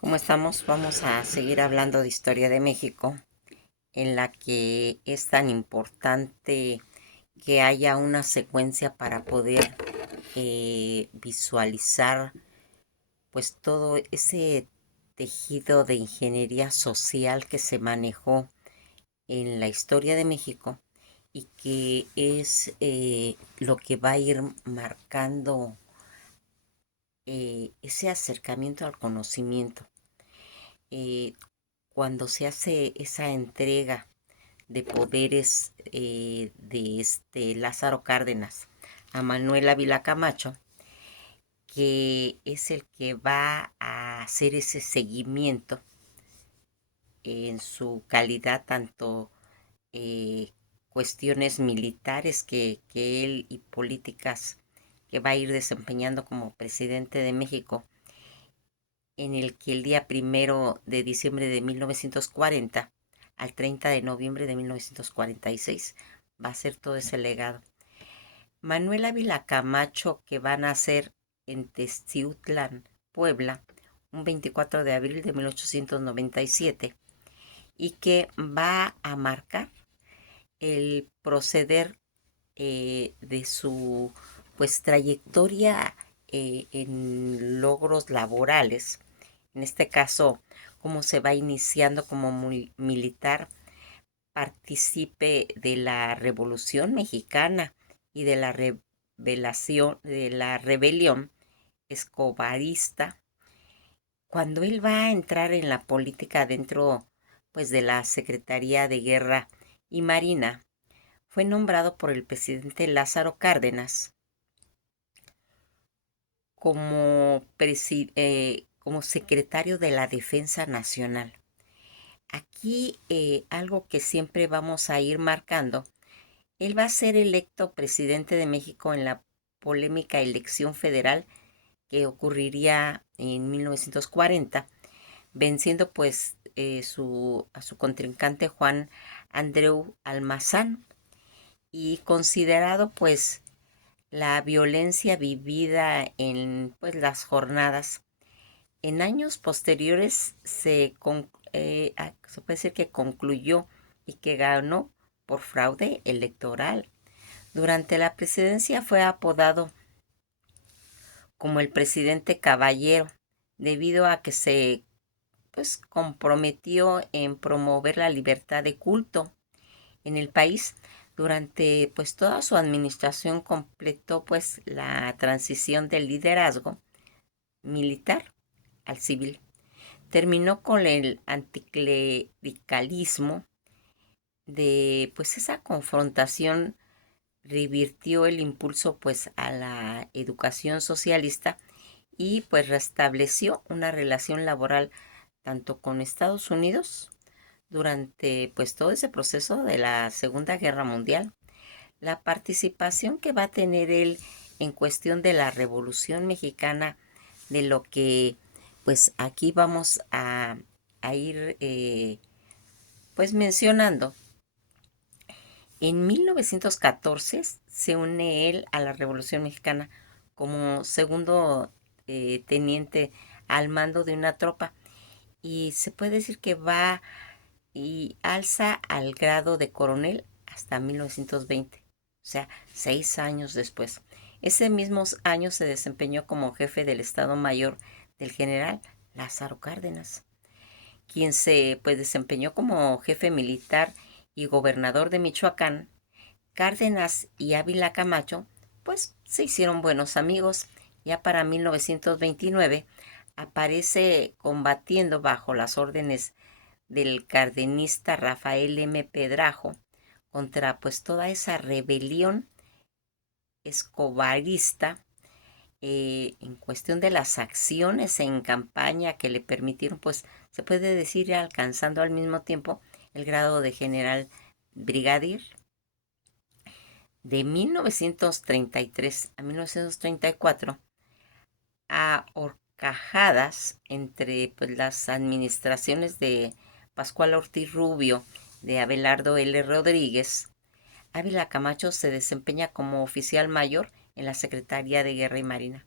¿Cómo estamos? Vamos a seguir hablando de historia de México, en la que es tan importante que haya una secuencia para poder visualizar pues todo ese tejido de ingeniería social que se manejó en la historia de México y que es lo que va a ir marcando ese acercamiento al conocimiento. Eh, Cuando se hace esa entrega de poderes de Lázaro Cárdenas a Manuel Ávila Camacho, que es el que va a hacer ese seguimiento en su calidad, tanto eh, cuestiones militares que él y políticas que va a ir desempeñando como presidente de México, en el que el día 1 de diciembre de 1940 al 30 de noviembre de 1946 va a ser todo ese legado. Manuel Ávila Camacho, que va a nacer en Teciutlán, Puebla, un 24 de abril de 1897, y que va a marcar el proceder de su pues trayectoria en logros laborales. En este caso, cómo se va iniciando como militar, participe de la Revolución Mexicana y de la rebelión escobarista. Cuando él va a entrar en la política dentro pues de la Secretaría de Guerra y Marina, fue nombrado por el presidente Lázaro Cárdenas como secretario de la Defensa Nacional. Aquí algo que siempre vamos a ir marcando: él va a ser electo presidente de México en la polémica elección federal que ocurriría en 1940, venciendo pues a su contrincante Juan Andreu Almazán, y considerado pues la violencia vivida en pues las jornadas. En años posteriores se puede decir que concluyó y que ganó por fraude electoral. Durante la presidencia fue apodado como el presidente caballero, debido a que se pues comprometió en promover la libertad de culto en el país. Durante pues toda su administración completó pues la transición del liderazgo militar al civil. Terminó con el anticlericalismo. De pues esa confrontación revirtió el impulso pues a la educación socialista, y pues restableció una relación laboral tanto con Estados Unidos durante pues todo ese proceso de la Segunda Guerra Mundial. La participación que va a tener él en cuestión de la Revolución Mexicana, de lo que pues aquí vamos a ir pues mencionando. En 1914 se une él a la Revolución Mexicana como segundo teniente al mando de una tropa, y se puede decir que va y alza al grado de coronel hasta 1920, o sea, 6 años después. Ese mismo año se desempeñó como jefe del Estado Mayor del general Lázaro Cárdenas, quien se pues desempeñó como jefe militar y gobernador de Michoacán. Cárdenas y Ávila Camacho pues se hicieron buenos amigos. Ya para 1929 aparece combatiendo bajo las órdenes del cardenista Rafael M. Pedrajo contra pues toda esa rebelión escobarista, en cuestión de las acciones en campaña que le permitieron, pues se puede decir, ir alcanzando al mismo tiempo el grado de general brigadier. De 1933 a 1934, a horcajadas entre pues, las administraciones de Pascual Ortiz Rubio, de Abelardo L. Rodríguez, Ávila Camacho se desempeña como oficial mayor en la Secretaría de Guerra y Marina.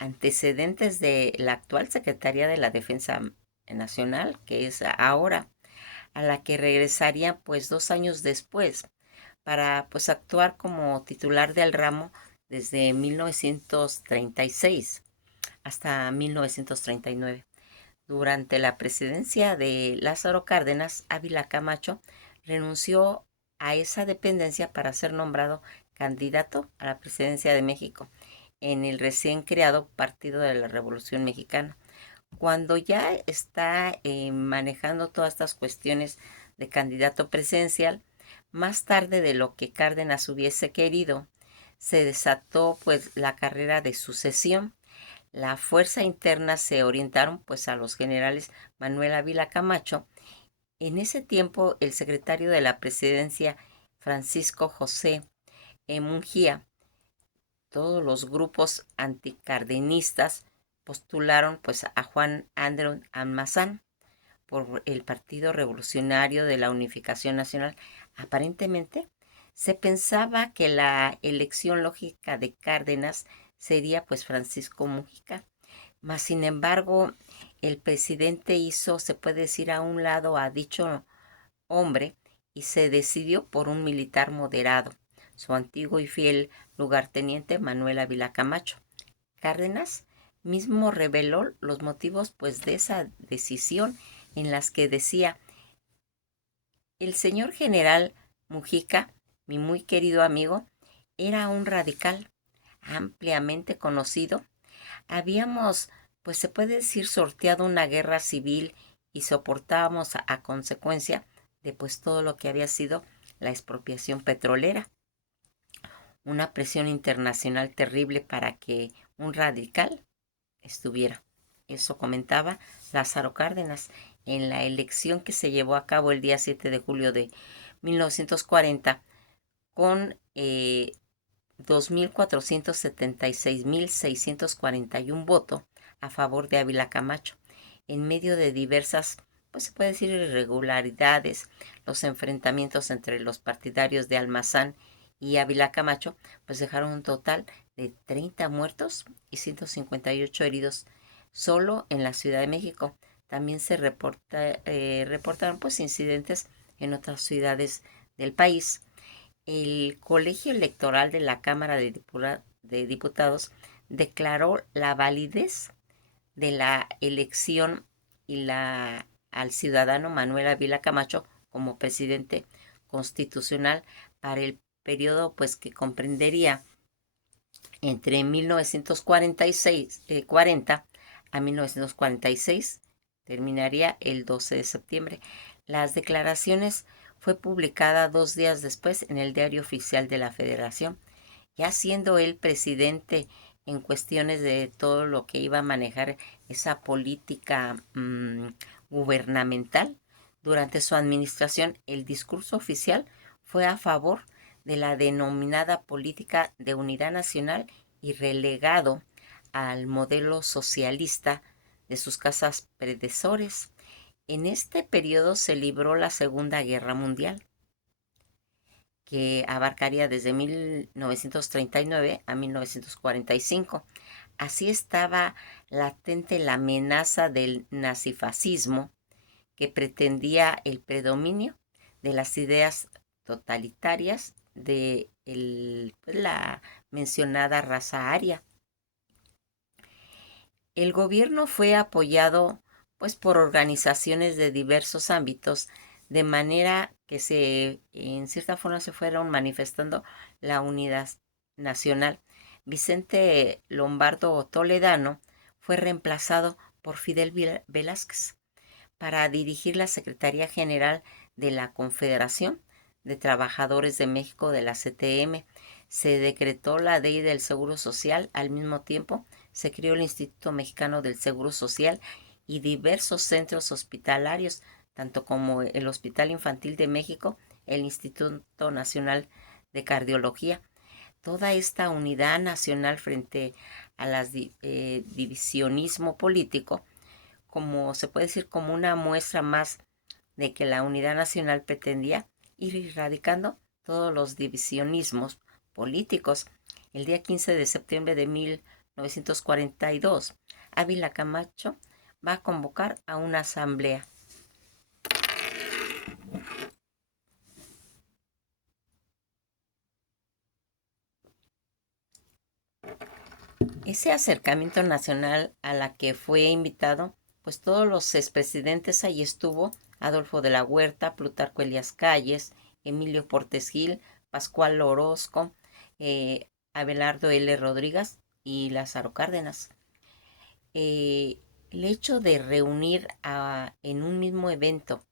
antecedentes de la actual Secretaría de la Defensa Nacional, que es ahora, a la que regresaría pues 2 años después para pues actuar como titular del ramo desde 1936 hasta 1939. Durante la presidencia de Lázaro Cárdenas, Ávila Camacho renunció a esa dependencia para ser nombrado candidato a la presidencia de México en el recién creado Partido de la Revolución Mexicana. Cuando ya está manejando todas estas cuestiones de candidato presidencial, más tarde de lo que Cárdenas hubiese querido, se desató pues la carrera de sucesión. La fuerza interna se orientaron pues a los generales Manuel Ávila Camacho. En ese tiempo el secretario de la presidencia Francisco José Mungía, todos los grupos anticardenistas postularon pues a Juan Andreu Almazán por el Partido Revolucionario de la Unificación Nacional. Aparentemente se pensaba que la elección lógica de Cárdenas sería pues Francisco Mujica, mas sin embargo el presidente hizo, se puede decir, a un lado a dicho hombre y se decidió por un militar moderado, su antiguo y fiel lugarteniente Manuel Ávila Camacho. Cárdenas mismo reveló los motivos pues de esa decisión, en las que decía: el señor general Mujica, mi muy querido amigo, era un radical ampliamente conocido. Habíamos, pues se puede decir, sorteado una guerra civil y soportábamos a consecuencia de pues todo lo que había sido la expropiación petrolera. Una presión internacional terrible para que un radical estuviera. Eso comentaba Lázaro Cárdenas en la elección que se llevó a cabo el día 7 de julio de 1940 con 2.476.641 votos a favor de Ávila Camacho, en medio de diversas, pues se puede decir, irregularidades. Los enfrentamientos entre los partidarios de Almazán y Ávila Camacho pues dejaron un total de 30 muertos y 158 heridos solo en la Ciudad de México. También se reportaron pues incidentes en otras ciudades del país. El colegio electoral de la Cámara de Diputados declaró la validez de la elección y al ciudadano Manuel Ávila Camacho como presidente constitucional para el periodo pues que comprendería entre 1940 a 1946, terminaría el 12 de septiembre. Las declaraciones fue publicada 2 días después en el Diario Oficial de la Federación, ya siendo él presidente en cuestiones de todo lo que iba a manejar esa política gubernamental. Durante su administración, el discurso oficial fue a favor de la denominada política de unidad nacional y relegado al modelo socialista de sus casas predecesores. En este periodo se libró la Segunda Guerra Mundial, que abarcaría desde 1939 a 1945. Así estaba latente la amenaza del nazifascismo, que pretendía el predominio de las ideas totalitarias de la mencionada raza aria. El gobierno fue apoyado pues por organizaciones de diversos ámbitos, de manera que en cierta forma se fueron manifestando la unidad nacional. Vicente Lombardo Toledano fue reemplazado por Fidel Velázquez para dirigir la Secretaría General de la Confederación de Trabajadores de México, de la CTM. Se decretó la ley del Seguro Social. Al mismo tiempo se creó el Instituto Mexicano del Seguro Social y diversos centros hospitalarios, tanto como el Hospital Infantil de México, el Instituto Nacional de Cardiología. Toda esta unidad nacional frente a las divisionismo político, como se puede decir, como una muestra más de que la unidad nacional pretendía ir erradicando todos los divisionismos políticos. El día 15 de septiembre de 1942, Ávila Camacho va a convocar a una asamblea. Ese acercamiento nacional a la que fue invitado, pues todos los expresidentes, ahí estuvo Adolfo de la Huerta, Plutarco Elías Calles, Emilio Portes Gil, Pascual Orozco, Abelardo L. Rodríguez y Lázaro Cárdenas. Eh, el hecho de reunir en un mismo evento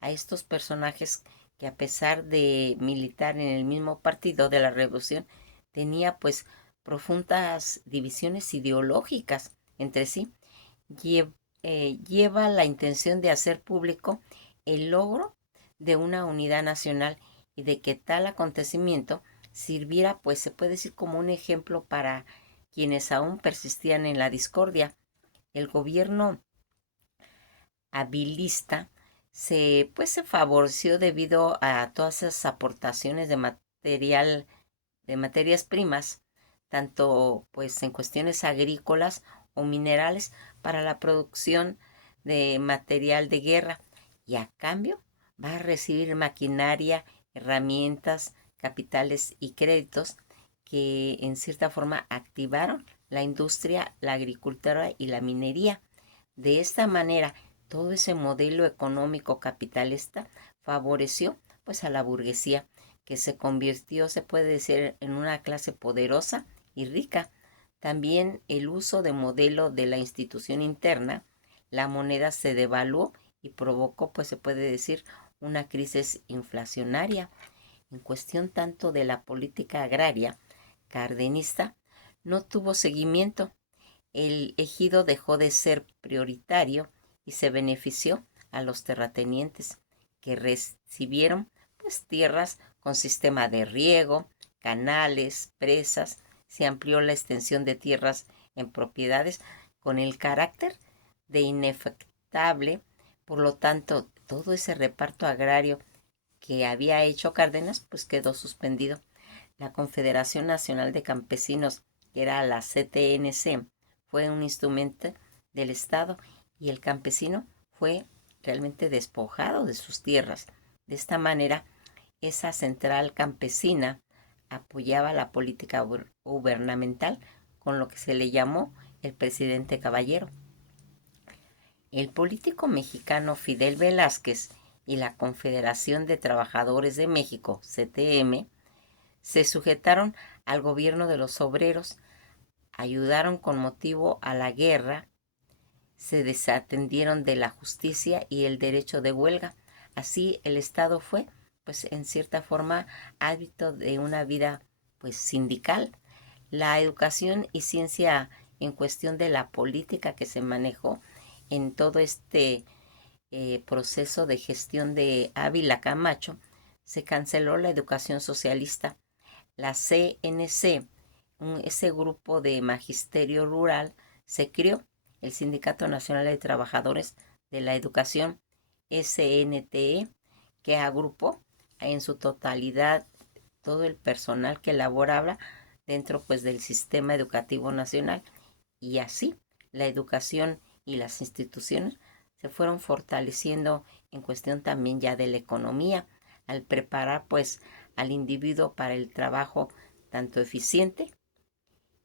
a estos personajes que, a pesar de militar en el mismo partido de la Revolución, tenía pues profundas divisiones ideológicas entre sí, lleva la intención de hacer público el logro de una unidad nacional y de que tal acontecimiento sirviera, pues se puede decir, como un ejemplo para quienes aún persistían en la discordia. El gobierno habilista se favoreció debido a todas esas aportaciones de materias primas, tanto pues en cuestiones agrícolas o minerales para la producción de material de guerra, y a cambio va a recibir maquinaria, herramientas, capitales y créditos que en cierta forma activaron la industria, la agricultura y la minería. De esta manera, todo ese modelo económico capitalista favoreció pues a la burguesía, que se convirtió, se puede decir, en una clase poderosa y rica. También el uso de modelo de la institución interna, la moneda se devaluó y provocó, pues se puede decir, una crisis inflacionaria. En cuestión tanto de la política agraria cardenista, no tuvo seguimiento. El ejido dejó de ser prioritario y se benefició a los terratenientes, que recibieron pues tierras con sistema de riego, canales, presas. Se amplió la extensión de tierras en propiedades con el carácter de inefectable. Por lo tanto, todo ese reparto agrario que había hecho Cárdenas pues quedó suspendido. La Confederación Nacional de Campesinos, que era la CTNC, fue un instrumento del Estado, y el campesino fue realmente despojado de sus tierras. De esta manera, esa central campesina apoyaba la política gubernamental con lo que se le llamó el presidente caballero. El político mexicano Fidel Velázquez y la Confederación de Trabajadores de México, CTM, se sujetaron al gobierno de los obreros, ayudaron con motivo a la guerra, se desatendieron de la justicia y el derecho de huelga. Así el Estado fue, pues en cierta forma, hábito de una vida pues sindical. La educación y ciencia en cuestión de la política que se manejó en todo este proceso de gestión de Ávila Camacho, se canceló la educación socialista. La CNC, ese grupo de magisterio rural, se creó el Sindicato Nacional de Trabajadores de la Educación, SNTE, que agrupó en su totalidad todo el personal que laboraba dentro pues del sistema educativo nacional, y así la educación y las instituciones se fueron fortaleciendo en cuestión también ya de la economía, al preparar pues al individuo para el trabajo tanto eficiente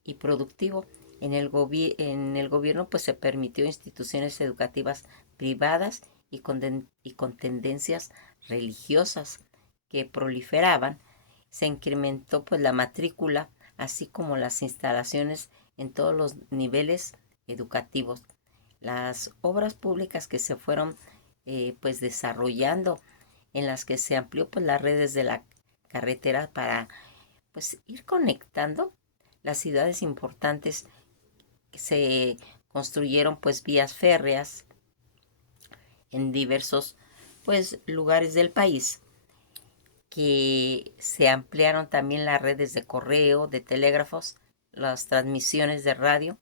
y productivo. En el gobierno pues se permitió instituciones educativas privadas y con tendencias religiosas que proliferaban. Se incrementó pues la matrícula, así como las instalaciones en todos los niveles educativos. Las obras públicas que se fueron pues desarrollando, en las que se amplió pues las redes de la carretera para pues ir conectando las ciudades importantes. Se construyeron pues vías férreas en diversos pues lugares del país, que se ampliaron también las redes de correo, de telégrafos, las transmisiones de radio,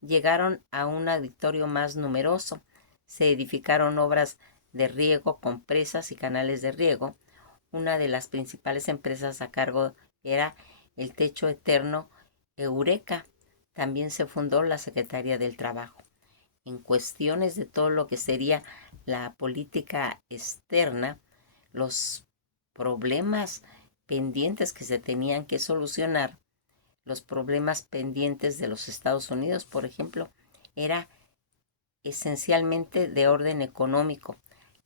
llegaron a un auditorio más numeroso, se edificaron obras de riego con presas y canales de riego. Una de las principales empresas a cargo era el Techo Eterno Eureka. también se fundó la Secretaría del Trabajo. En cuestiones de todo lo que sería la política externa, los problemas pendientes que se tenían que solucionar, los problemas pendientes de los Estados Unidos, por ejemplo, era esencialmente de orden económico,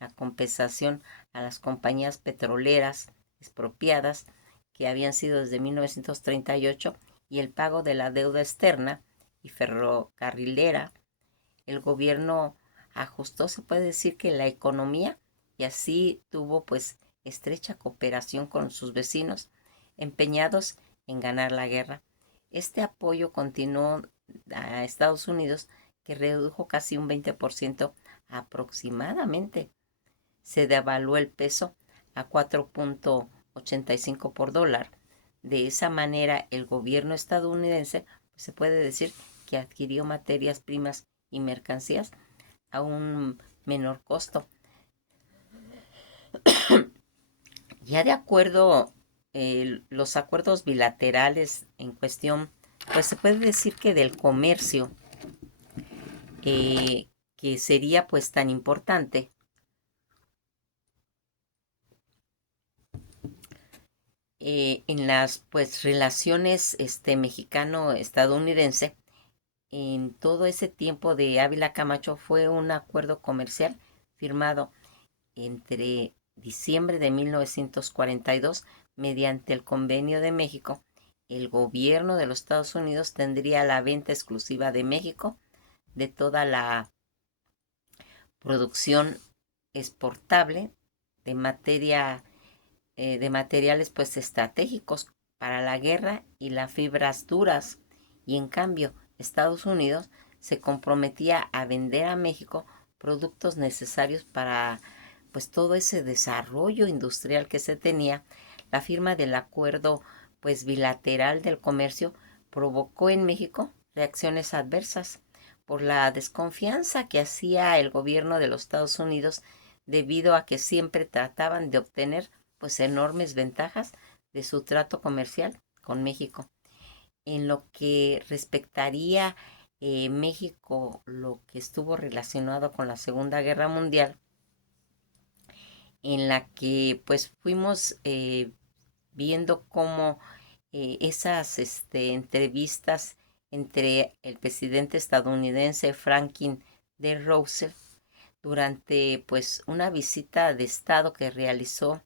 la compensación a las compañías petroleras expropiadas que habían sido desde 1938 y el pago de la deuda externa y ferrocarrilera. El gobierno ajustó, se puede decir, que la economía, y así tuvo pues estrecha cooperación con sus vecinos empeñados en ganar la guerra. Este apoyo continuó a Estados Unidos, que redujo casi un 20% aproximadamente. Se devaluó el peso a 4.85 por dólar. De esa manera, el gobierno estadounidense pues, se puede decir que adquirió materias primas y mercancías a un menor costo. Ya de acuerdo, los acuerdos bilaterales en cuestión, pues se puede decir que del comercio, que sería pues tan importante, en las pues relaciones mexicano-estadounidense, en todo ese tiempo de Ávila Camacho fue un acuerdo comercial firmado entre diciembre de 1942 mediante el Convenio de México. El gobierno de los Estados Unidos tendría la venta exclusiva de México de toda la producción exportable de de materiales pues estratégicos para la guerra y las fibras duras, y en cambio Estados Unidos se comprometía a vender a México productos necesarios para pues todo ese desarrollo industrial que se tenía. La firma del acuerdo pues bilateral del comercio provocó en México reacciones adversas por la desconfianza que hacía el gobierno de los Estados Unidos, debido a que siempre trataban de obtener pues enormes ventajas de su trato comercial con México. En lo que respectaría México, lo que estuvo relacionado con la Segunda Guerra Mundial, en la que pues fuimos viendo cómo esas entrevistas entre el presidente estadounidense Franklin D. Roosevelt durante pues una visita de estado que realizó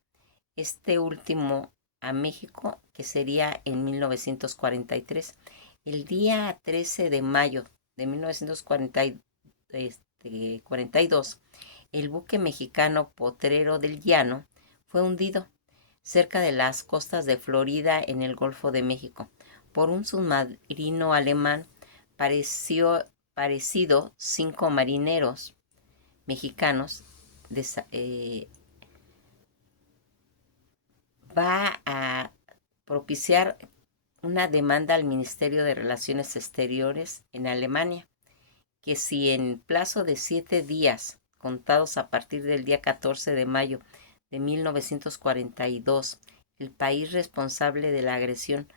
este último a México, que sería en 1943. El día 13 de mayo de 1942, el buque mexicano Potrero del Llano fue hundido cerca de las costas de Florida en el Golfo de México por un submarino alemán parecido 5 marineros mexicanos. Va a propiciar una demanda al Ministerio de Relaciones Exteriores en Alemania, que si en plazo de 7 días, contados a partir del día 14 de mayo de 1942, el país responsable de la agresión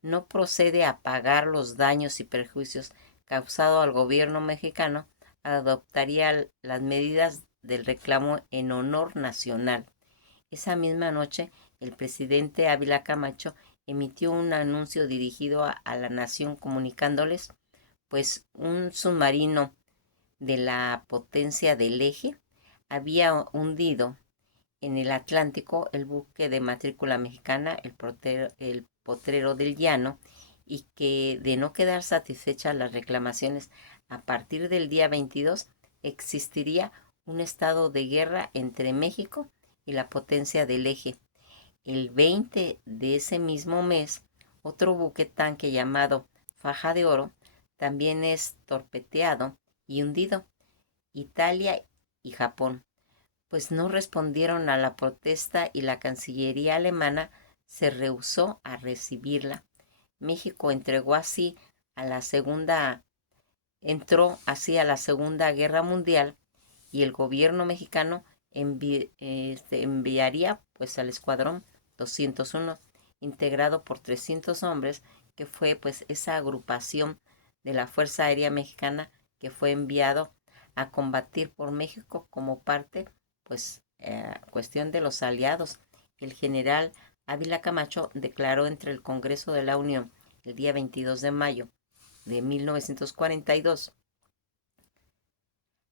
no procede a pagar los daños y perjuicios causados al gobierno mexicano, adoptaría las medidas del reclamo en honor nacional. Esa misma noche, el presidente Ávila Camacho emitió un anuncio dirigido a la nación, comunicándoles pues un submarino de la potencia del Eje había hundido en el Atlántico el buque de matrícula mexicana, el Potrero del Llano, y que, de no quedar satisfechas las reclamaciones, a partir del día 22 existiría un estado de guerra entre México y la potencia del Eje. El 20 de ese mismo mes, otro buque tanque llamado Faja de Oro también es torpedeado y hundido. Italia y Japón pues no respondieron a la protesta, y la Cancillería alemana se rehusó a recibirla. México entró así a la Segunda Guerra Mundial, y el gobierno mexicano enviaría pues al Escuadrón 201, integrado por 300 hombres, que fue pues esa agrupación de la Fuerza Aérea Mexicana que fue enviado a combatir por México como parte, pues, cuestión de los aliados. El general Ávila Camacho declaró entre el Congreso de la Unión el día 22 de mayo de 1942,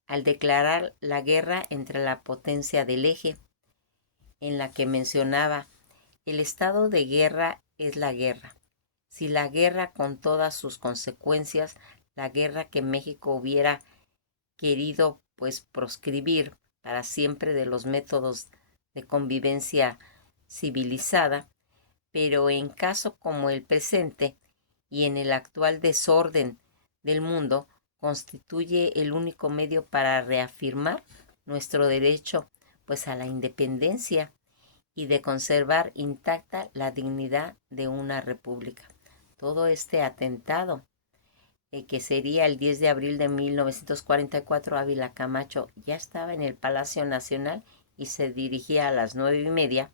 al declarar la guerra entre la potencia del eje, en la que mencionaba: el estado de guerra es la guerra. Si la guerra con todas sus consecuencias, la guerra que México hubiera querido pues proscribir para siempre de los métodos de convivencia civilizada, pero en caso como el presente y en el actual desorden del mundo, constituye el único medio para reafirmar nuestro derecho pues a la independencia y de conservar intacta la dignidad de una república. Todo este atentado, que sería el 10 de abril de 1944, Ávila Camacho ya estaba en el Palacio Nacional y se dirigía a las 9:30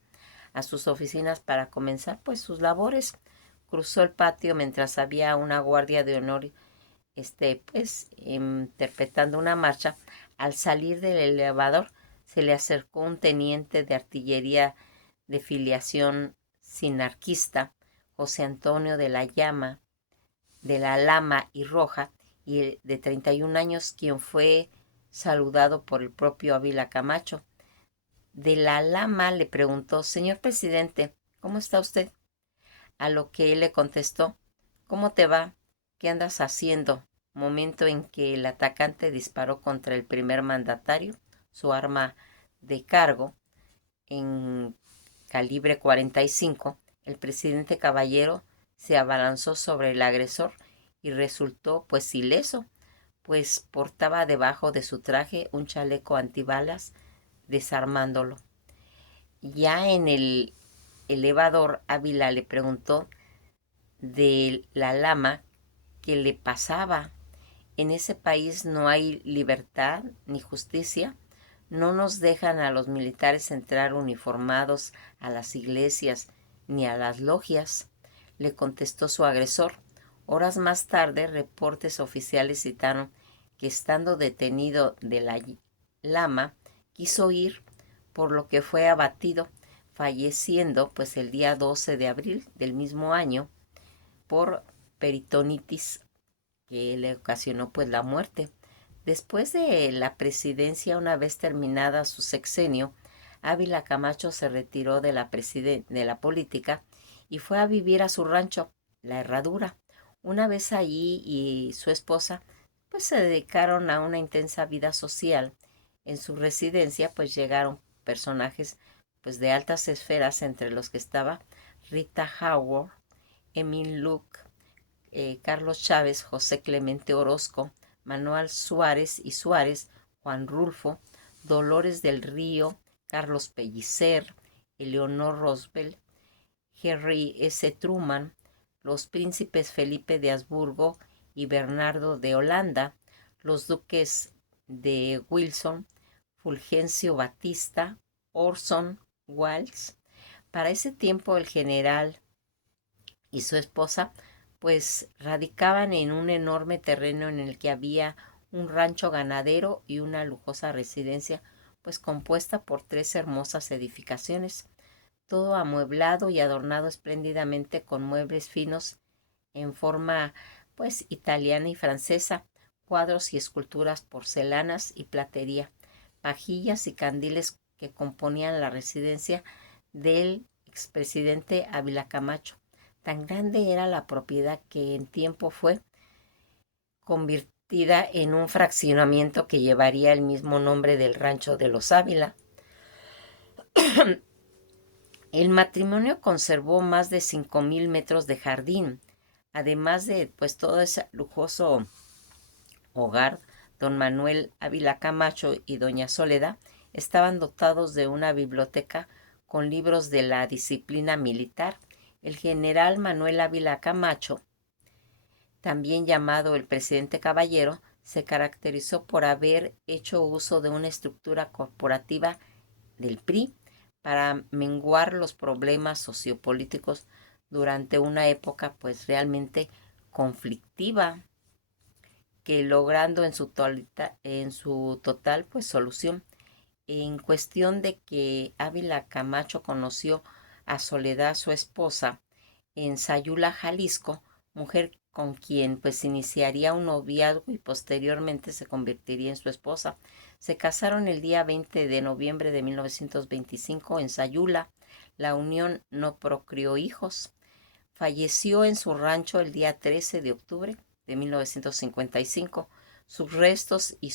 a sus oficinas para comenzar pues sus labores. Cruzó el patio mientras había una guardia de honor pues interpretando una marcha. Al salir del elevador se le acercó un teniente de artillería de filiación sinarquista, José Antonio de la Lama y Roja, y de 31 años, quien fue saludado por el propio Ávila Camacho. De la Lama le preguntó: señor presidente, ¿cómo está usted? A lo que él le contestó: ¿cómo te va? ¿Qué andas haciendo? Momento en que el atacante disparó contra el primer mandatario, su arma de cargo en calibre 45. El presidente Caballero se abalanzó sobre el agresor y resultó pues ileso, pues portaba debajo de su traje un chaleco antibalas, desarmándolo. Ya en el elevador, Ávila le preguntó de la Lama qué le pasaba. En ese país no hay libertad ni justicia. No nos dejan a los militares entrar uniformados a las iglesias ni a las logias, le contestó su agresor. Horas más tarde, reportes oficiales citaron que, estando detenido de la Lama, quiso ir, por lo que fue abatido, falleciendo pues el día 12 de abril del mismo año por peritonitis, que le ocasionó pues la muerte. Después de la presidencia, una vez terminada su sexenio, Ávila Camacho se retiró de la política y fue a vivir a su rancho, La Herradura. Una vez allí, y su esposa pues se dedicaron a una intensa vida social. En su residencia pues llegaron personajes pues de altas esferas, entre los que estaba Rita Howard, Emil Luke, Carlos Chávez, José Clemente Orozco, Manuel Suárez y Suárez, Juan Rulfo, Dolores del Río, Carlos Pellicer, Eleonor Roosevelt, Henry S. Truman, los príncipes Felipe de Habsburgo y Bernardo de Holanda, los duques de Wilson, Fulgencio Batista, Orson Welles. Para ese tiempo el general y su esposa pues radicaban en un enorme terreno en el que había un rancho ganadero y una lujosa residencia pues compuesta por 3 hermosas edificaciones, todo amueblado y adornado espléndidamente con muebles finos en forma pues italiana y francesa, cuadros y esculturas, porcelanas y platería, vajillas y candiles que componían la residencia del expresidente Ávila Camacho. Tan grande era la propiedad que en tiempo fue convertida en un fraccionamiento que llevaría el mismo nombre del rancho de los Ávila. El matrimonio conservó más de 5,000 metros de jardín, además de pues todo ese lujoso hogar. Don Manuel Ávila Camacho y doña Soledad estaban dotados de una biblioteca con libros de la disciplina militar. El general Manuel Ávila Camacho, también llamado el presidente Caballero, se caracterizó por haber hecho uso de una estructura corporativa del PRI para menguar los problemas sociopolíticos durante una época pues realmente conflictiva. que logrando en su total pues solución. En cuestión de que Ávila Camacho conoció a Soledad, su esposa, en Sayula, Jalisco, mujer con quien pues iniciaría un noviazgo y posteriormente se convertiría en su esposa. Se casaron el día 20 de noviembre de 1925 en Sayula. La unión no procreó hijos. Falleció en su rancho el día 13 de octubre de 1955. Sus restos y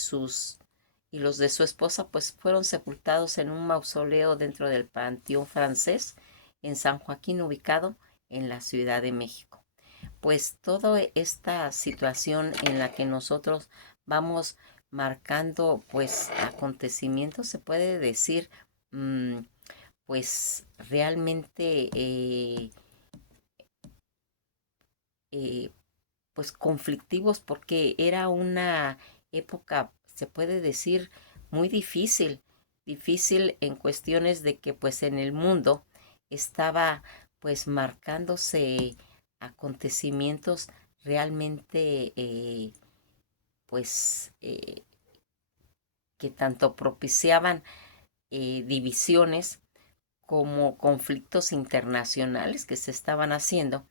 los de su esposa pues fueron sepultados en un mausoleo dentro del Panteón Francés en San Joaquín, ubicado en la Ciudad de México. Pues toda esta situación en la que nosotros vamos marcando pues acontecimientos, se puede decir, mmm, pues realmente eh, pues conflictivos, porque era una época, se puede decir, muy difícil, difícil en cuestiones de que pues en el mundo estaba pues marcándose acontecimientos realmente pues que tanto propiciaban divisiones como conflictos internacionales que se estaban haciendo.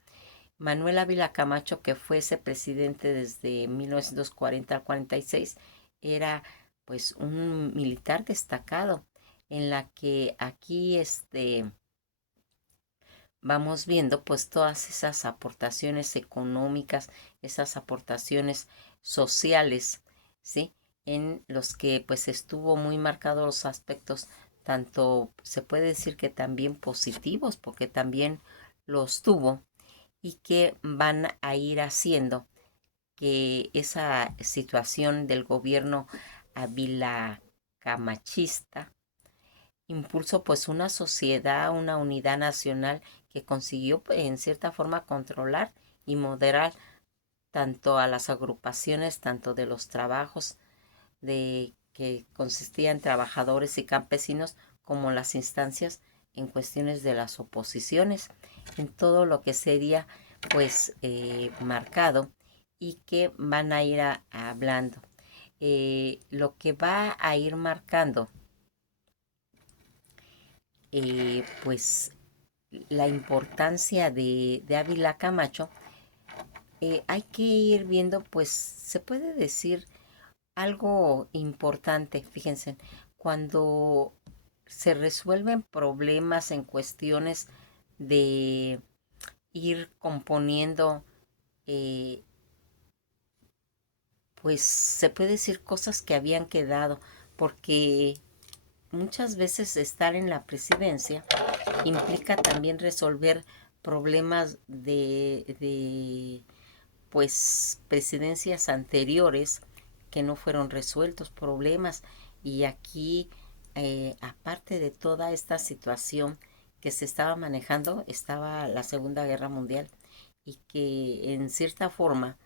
Manuel Ávila Camacho, que fuese presidente desde 1940 al 46, era pues un militar destacado, en la que aquí vamos viendo pues todas esas aportaciones económicas, esas aportaciones sociales, ¿sí? En los que pues estuvo muy marcados los aspectos, tanto se puede decir que también positivos, porque también los tuvo, y que van a ir haciendo que esa situación del gobierno avilacamachista impulsó pues una sociedad, una unidad nacional que consiguió en cierta forma controlar y moderar tanto a las agrupaciones, tanto de los trabajos de que consistían en trabajadores y campesinos, como las instancias en cuestiones de las oposiciones, en todo lo que sería pues marcado, y que van a ir hablando. Lo que va a ir marcando pues la importancia de Ávila Camacho, hay que ir viendo, pues se puede decir algo importante. Fíjense, cuando se resuelven problemas en cuestiones de ir componiendo, eh, pues se puede decir cosas que habían quedado, porque muchas veces estar en la presidencia implica también resolver problemas pues presidencias anteriores que no fueron resueltos, problemas. Y aquí aparte de toda esta situación que se estaba manejando, estaba la Segunda Guerra Mundial, y que en cierta forma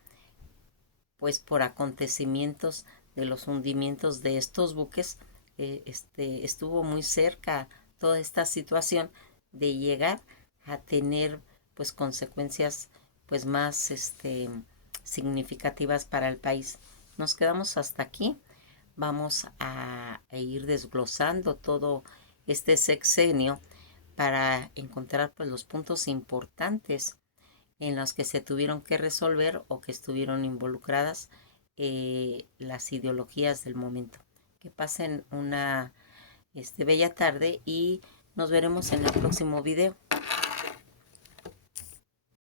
pues por acontecimientos de los hundimientos de estos buques, estuvo muy cerca toda esta situación de llegar a tener pues consecuencias pues más significativas para el país. Nos quedamos hasta aquí. Vamos a ir desglosando todo este sexenio para encontrar pues los puntos importantes en los que se tuvieron que resolver o que estuvieron involucradas las ideologías del momento. Que pasen una bella tarde, y nos veremos en el próximo video.